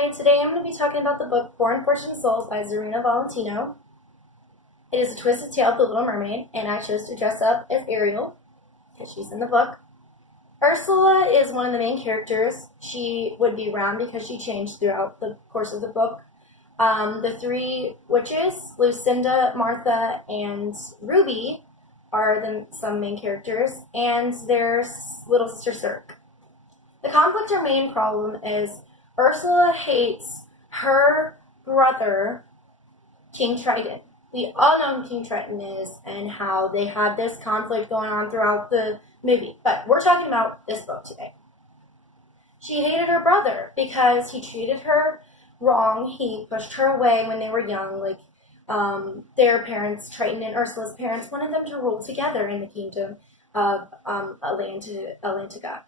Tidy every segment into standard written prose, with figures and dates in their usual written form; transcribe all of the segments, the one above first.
Hi, today I'm going to be talking about the book Poor Unfortunate Soul by Serena Valentino. It is a twisted tale of the Little Mermaid, and I chose to dress up as Ariel because she's in the book. Ursula is one of the main characters. She would be round because she changed throughout the course of the book. The three witches, Lucinda, Martha, and Ruby, are some main characters, and their little sister Cirque. The conflict or main problem is Ursula hates her brother, King Triton. We all know who King Triton is and how they had this conflict going on throughout the movie. But we're talking about this book today. She hated her brother because he treated her wrong. He pushed her away when they were young. Their parents, Triton and Ursula's parents, wanted them to rule together in the kingdom of Atlantica.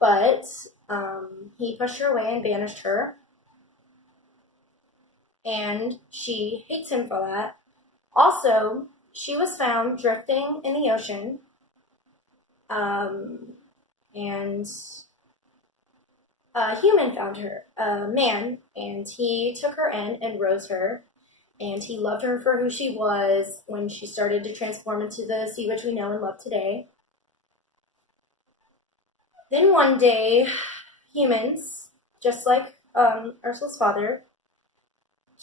But he pushed her away and banished her. And she hates him for that. Also, she was found drifting in the ocean. And a human found her, a man, and he took her in and rose her. And he loved her for who she was when she started to transform into the sea witch we know and love today. Then one day, humans, just like Ursula's father,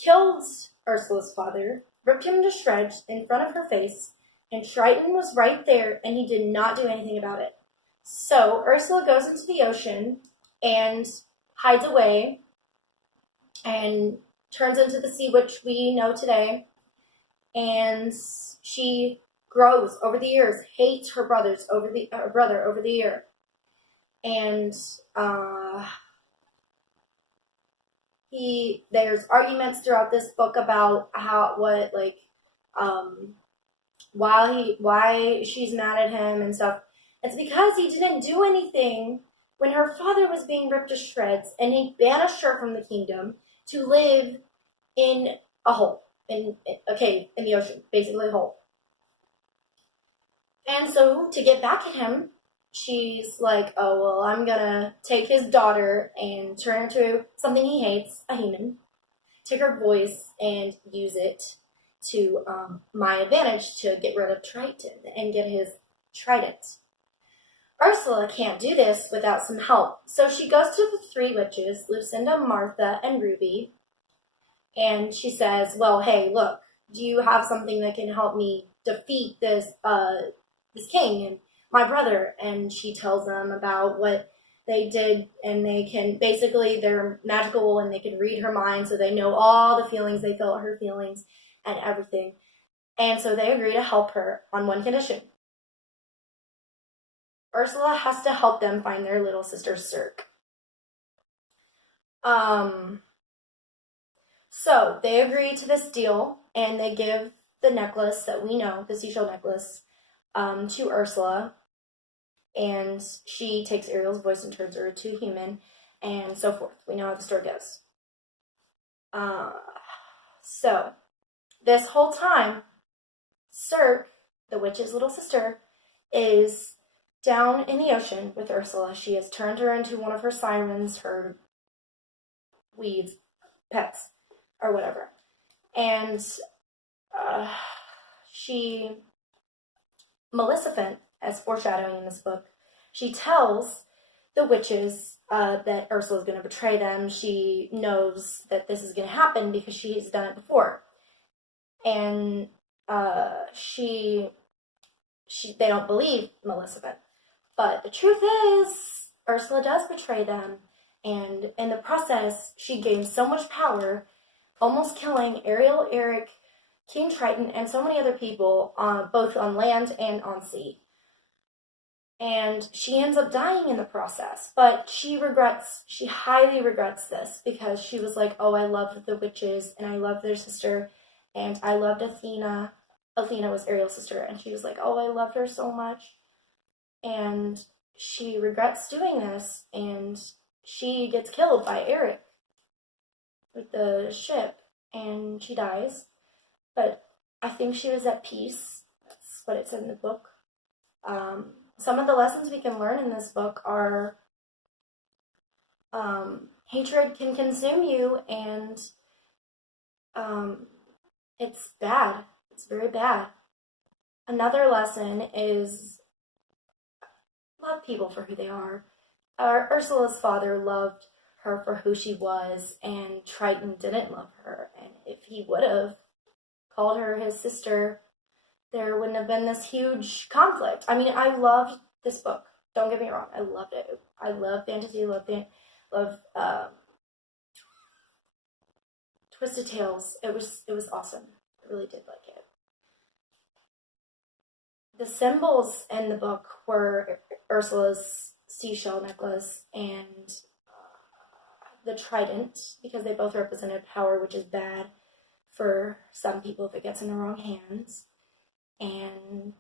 killed Ursula's father, ripped him to shreds in front of her face, and Triton was right there, and he did not do anything about it. So Ursula goes into the ocean and hides away and turns into the sea witch we know today, and she grows over the years, hates her brother over the year. And there's arguments throughout this book about why she's mad at him and stuff. It's because he didn't do anything when her father was being ripped to shreds, and he banished her from the kingdom to live in a hole, in the ocean, basically a hole. And so to get back at him, she's like, oh, well, I'm gonna take his daughter and turn her into something he hates, a human, take her voice and use it to my advantage to get rid of Triton and get his trident. Ursula can't do this without some help, so she goes to the three witches, Lucinda, Martha, and Ruby, and she says, well, hey, look, do you have something that can help me defeat this king and my brother? And she tells them about what they did, and they're magical and they can read her mind, so they know all the feelings, they felt her feelings and everything. And so they agree to help her on one condition. Ursula has to help them find their little sister Cirque. So they agree to this deal, and they give the necklace that we know, the seashell necklace, to Ursula, and she takes Ariel's voice and turns her to human, and so forth. We know how the story goes. So this whole time, Cirque, the witch's little sister, is down in the ocean with Ursula. She has turned her into one of her sirens, her weeds, pets, or whatever. And Maleficent, as foreshadowing in this book, she tells the witches that Ursula is going to betray them. She knows that this is going to happen because she's done it before. And they don't believe Maleficent. But the truth is, Ursula does betray them, and in the process, she gains so much power, almost killing Ariel, Eric, King Triton, and so many other people, both on land and on sea. And she ends up dying in the process, but she highly regrets this, because she was like, oh, I loved the witches, and I loved their sister, and I loved Athena. Athena was Ariel's sister, and she was like, oh, I loved her so much. And she regrets doing this, and she gets killed by Eric with the ship, and she dies. But I think she was at peace. That's what it said in the book. Some of the lessons we can learn in this book are hatred can consume you, and it's bad. It's very bad. Another lesson is love people for who they are. Ursula's father loved her for who she was, and Triton didn't love her. And if he would have called her his sister, there wouldn't have been this huge conflict. I mean, I loved this book. Don't get me wrong. I loved it. I love fantasy. Love Twisted Tales. It was awesome. I really did like it. The symbols in the book were Ursula's seashell necklace and the trident, because they both represented power, which is bad for some people if it gets in the wrong hands. And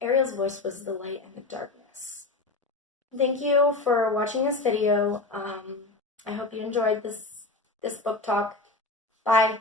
Ariel's voice was the light and the darkness. Thank you for watching this video. I hope you enjoyed this book talk. Bye.